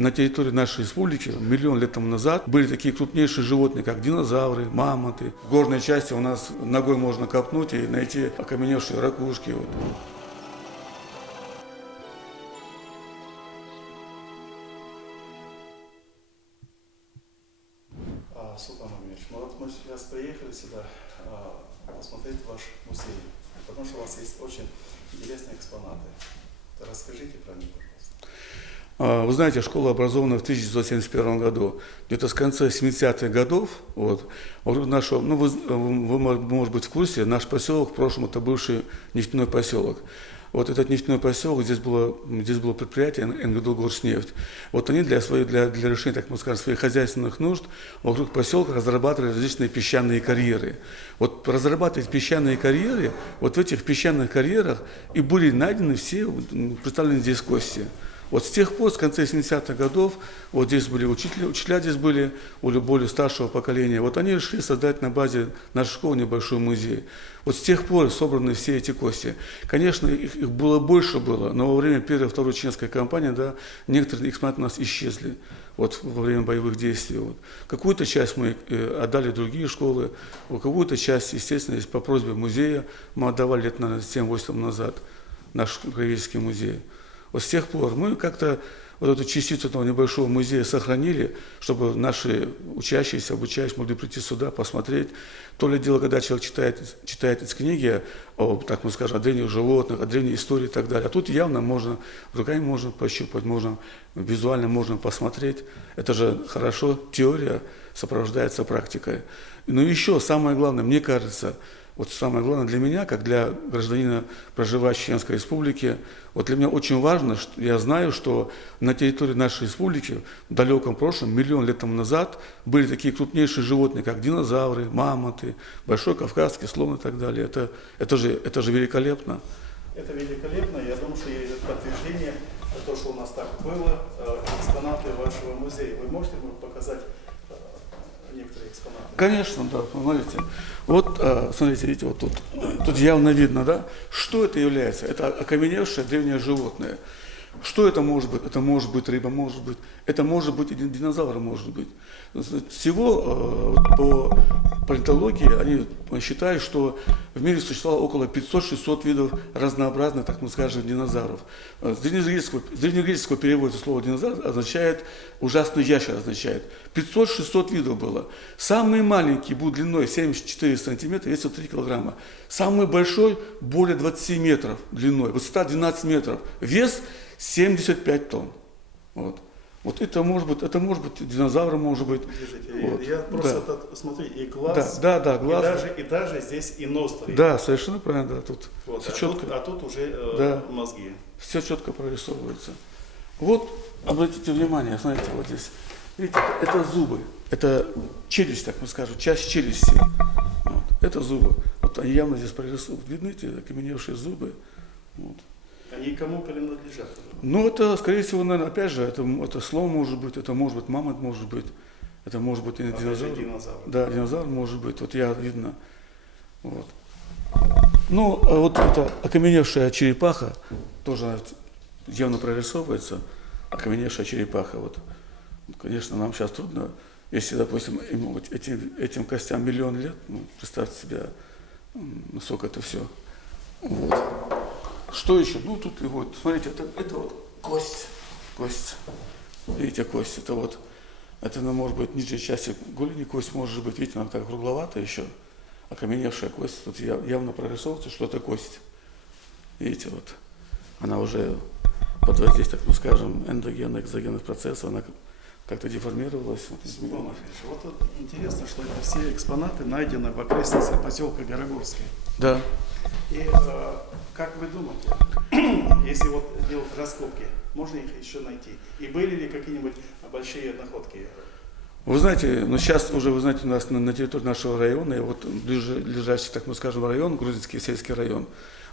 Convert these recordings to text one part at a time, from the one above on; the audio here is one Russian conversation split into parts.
на территории нашей республики миллион лет тому назад были такие крупнейшие животные, как динозавры, мамонты. В горной части у нас ногой можно копнуть и найти окаменевшие ракушки. Вот. Султан Амирович, ну вот мы сейчас приехали сюда посмотреть ваш музей, потому что у вас есть очень интересные экспонаты. Расскажите про них, пожалуйста. Вы знаете, школа образована в 1971 году. Где-то с конца 70-х годов, вы, может быть, в курсе, наш поселок в прошлом это бывший нефтяной поселок. Вот этот нефтяной поселок, здесь было предприятие НГДУ «Горснефть». Вот они для решения, так мы скажем, своих хозяйственных нужд вокруг поселка разрабатывали различные песчаные карьеры. Вот разрабатывать песчаные карьеры, вот в этих песчаных карьерах и были найдены все представленные здесь кости. Вот с тех пор, с конца 70-х годов, вот здесь были учителя здесь были, более старшего поколения. Вот они решили создать на базе нашей школы небольшой музей. Вот с тех пор собраны все эти кости. Конечно, их было больше, но во время Первой и Второй Чеченской кампании, некоторые экспонаты у нас исчезли во время боевых действий. Вот. Какую-то часть мы отдали в другие школы, какую-то часть, естественно, по просьбе музея мы отдавали лет, наверное, 7-8 назад наш краеведческий музей. Вот с тех пор мы как-то вот эту частицу этого небольшого музея сохранили, чтобы наши учащиеся, обучающиеся могли прийти сюда, посмотреть. То ли дело, когда человек читает эти книги о древних животных, о древней истории и так далее. А тут явно руками можно пощупать, визуально можно посмотреть. Это же хорошо, теория сопровождается практикой. Но еще самое главное, мне кажется, самое главное для меня, как для гражданина, проживающего в Чеченской Республике, для меня очень важно, что я знаю, что на территории нашей республики в далеком прошлом, миллион лет тому назад, были такие крупнейшие животные, как динозавры, мамонты, большой кавказский слон и так далее. Это же великолепно. Это великолепно. Я думаю, что есть подтверждение, то, что у нас так было, экспонаты вашего музея. Вы можете показать некоторые экспонаты? Конечно, да, смотрите. Смотрите, видите, тут явно видно, да? Что это является? Это окаменевшее древнее животное. Что это может быть? Это может быть рыба, может быть. Это может быть и динозавр, может быть. Всего по палеонтологии они считают, что в мире существовало около 500-600 видов разнообразных, так мы скажем, динозавров. С древнегреческого перевода слово «динозавр» означает «ужасный ящер», означает. 500-600 видов было. Самый маленький был длиной 74 сантиметра, весил 3 килограмма. Самый большой более 20 метров длиной, высота 12 метров, вес 75 тонн. Вот это может быть динозавр, может быть. Я просто смотрю, и глаз, да, глаз. И даже здесь и нос стоит. Да, совершенно правильно, да, тут все четко. Тут уже мозги. Все четко прорисовывается. Обратите внимание, смотрите, здесь. Видите, это зубы, это челюсть, так мы скажем, часть челюсти. Это зубы. Они явно здесь прорисованы. Видны эти окаменевшие зубы. Они кому принадлежат? Это, скорее всего, наверное, опять же, это слон может быть, это может быть мамонт, может быть, это может быть и динозавр. Да, динозавр может быть, видно. Это окаменевшая черепаха, тоже явно прорисовывается, окаменевшая черепаха. Конечно, нам сейчас трудно, если, допустим, этим костям миллион лет, представьте себе, насколько это все. Что еще? Тут смотрите, это кость. Видите, кость. Это может быть нижняя часть голени кость, может быть, видите, она так кругловатая еще, окаменевшая кость. Тут явно прорисовывается, что это кость. Видите, она уже под воздействием, так мы скажем, эндогенных, экзогенных процессов, она как-то деформировалась. Интересно, что это все экспонаты найдены в окрестностях поселка Горогорский. Да. И как вы думаете, если делать раскопки, можно их еще найти? И были ли какие-нибудь большие находки? Вы знаете, сейчас уже, у нас на территории нашего района, и ближайший, так мы скажем, район, Грузинский сельский район,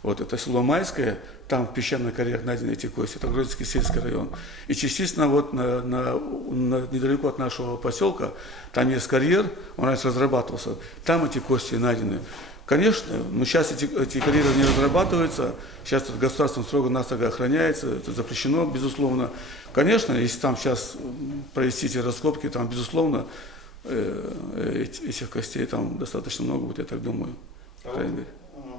это село Майское, там в песчаных карьерах найдены эти кости, это Грузинский сельский район. И частично недалеко от нашего поселка, там есть карьер, он раньше разрабатывался, там эти кости найдены. Конечно, но сейчас эти карьеры не разрабатываются, сейчас это государством строго-настрого охраняется, это запрещено, безусловно. Конечно, если там сейчас провести эти раскопки, там, безусловно, этих костей там достаточно много будет, я так думаю.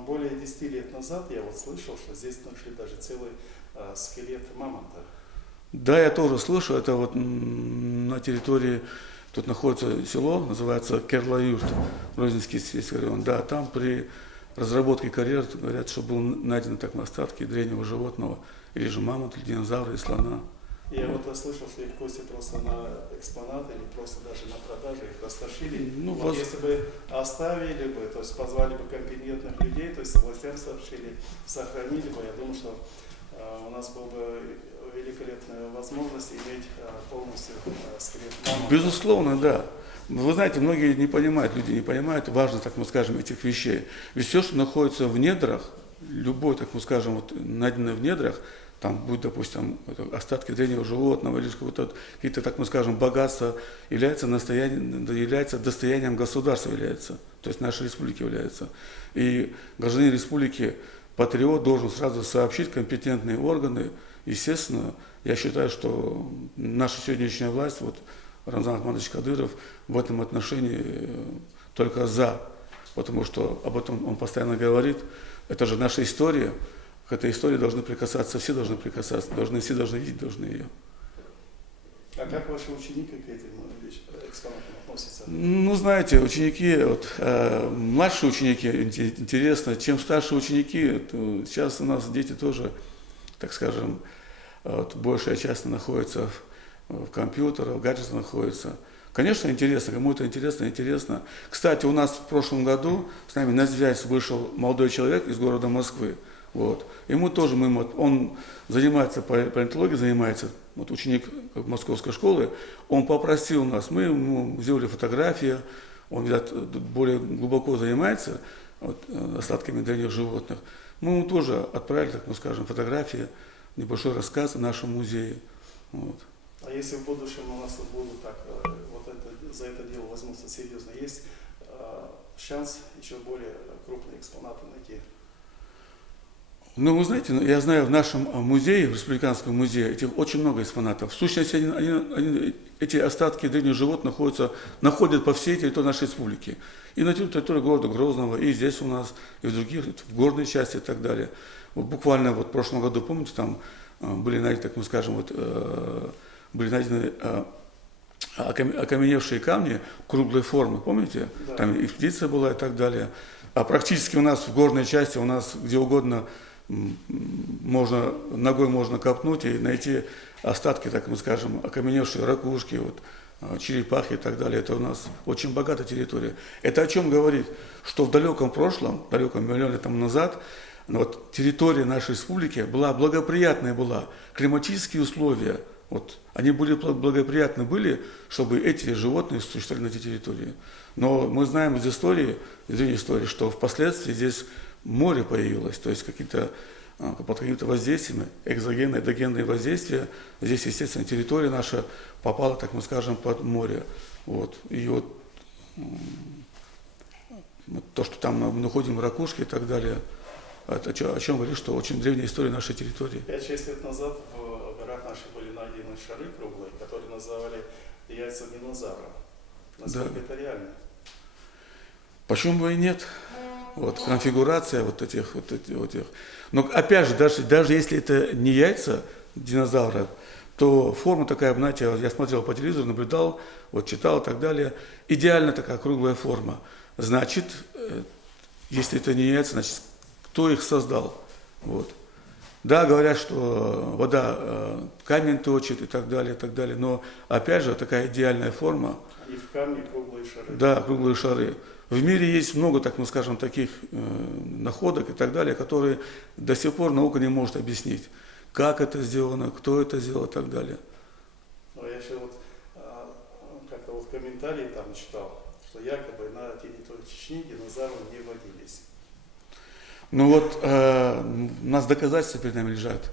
Более 10 лет назад я вот слышал, что здесь нашли даже целый скелет мамонта. Да, я тоже слышу, это вот на территории, тут находится село, называется Керлаюрт, Розненский сельский район. Да, там при разработке карьер говорят, что был найдены так остатки древнего животного, или же мамонта, или динозавра, и слона. Я вот слышал, что их кости просто на экспонаты или просто даже на продажу их растащили. Ну, вот если бы оставили бы, то есть позвали бы компетентных людей, то есть властям сообщили, сохранили бы, я думаю, что у нас была бы великолепная возможность иметь полностью скелет мамонта. Безусловно, да. Вы знаете, многие не понимают, люди не понимают важность, так мы скажем, этих вещей. Ведь все, что находится в недрах, любой, так мы скажем, вот, найденное в недрах, там будет, допустим, остатки древнего животного или какие-то, так мы скажем, богатства, является достоянием государства, то есть нашей республики является. И гражданин республики, патриот, должен сразу сообщить компетентные органы. Естественно, я считаю, что наша сегодняшняя власть, вот Рамзан Ахматович Кадыров, в этом отношении только за, потому что об этом он постоянно говорит. Это же наша история. К этой истории должны прикасаться, все должны прикасаться, все должны видеть, должны ее. А как ваши ученики к этим экспонатам относятся? Ну, знаете, ученики, вот, младшие ученики, интересно, чем старше ученики, то сейчас у нас дети тоже, так скажем, вот, большая часть находится в компьютерах, в гаджетах находится. Конечно, интересно, кому-то интересно. Кстати, у нас в прошлом году с нами на связь вышел молодой человек из города Москвы. Вот. Ему тоже, он занимается палеонтологией, вот ученик московской школы, он попросил нас, мы ему сделали фотографии, он, видать, более глубоко занимается вот, остатками древних животных. Мы ему тоже отправили, так мы скажем, фотографии, небольшой рассказ о нашем музее. Вот. А если в будущем у нас будут так, за это дело возьмутся серьезно, есть шанс еще более крупные экспонаты найти? Ну, вы знаете, я знаю, в нашем музее, в Республиканском музее, этих очень много экспонатов. В сущности, эти остатки древних животных находят по всей территории нашей республики. И на территории города Грозного, и здесь у нас, и в других, в горной части и так далее. Вот буквально вот в прошлом году, помните, там были найдены, так мы скажем, вот, были найдены окаменевшие камни круглой формы, помните? Да. Там экспедиция была и так далее. А практически у нас в горной части, у нас где угодно, ногой можно копнуть и найти остатки, так мы скажем, окаменевшие ракушки, вот, черепахи и так далее. Это у нас очень богатая территория. Это о чем говорит? Что в далеком прошлом, миллион лет тому назад, вот, территория нашей республики была благоприятная, климатические условия, вот, они были благоприятны, чтобы эти животные существовали на этой территории. Но мы знаем из древней истории, что впоследствии здесь море появилось, то есть под какими-то воздействиями, экзогенные, эндогенные воздействия, здесь, естественно, территория наша попала, так мы скажем, под море. Вот. И вот то, что там мы находим ракушки и так далее, о чем говорит, что очень древняя история нашей территории. 5-6 лет назад в горах наших были найдены шары круглые, которые называли яйца динозавра. Насколько это реально? Почему бы и нет? Вот, конфигурация вот этих. Но опять же, даже если это не яйца динозавра, то форма такая, знаете, я смотрел по телевизору, наблюдал, вот, читал и так далее. Идеально такая круглая форма. Значит, если это не яйца, значит, кто их создал? Вот. Да, говорят, что вода камень точит и так далее, но опять же такая идеальная форма. И в камне круглые шары. Да, круглые шары. В мире есть много, так мы скажем, таких находок и так далее, которые до сих пор наука не может объяснить, как это сделано, кто это сделал и так далее. Но я еще вот как-то вот комментарии там читал, что якобы на территории Чечни динозавры не водились. Ну вот у нас доказательства перед нами лежат,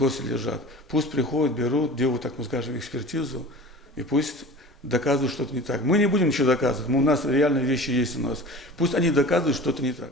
кости лежат. Пусть приходят, берут, делают, так мы скажем, экспертизу, и пусть доказывают, что-то не так. Мы не будем ничего доказывать, у нас реальные вещи есть у нас. Пусть они доказывают, что-то не так.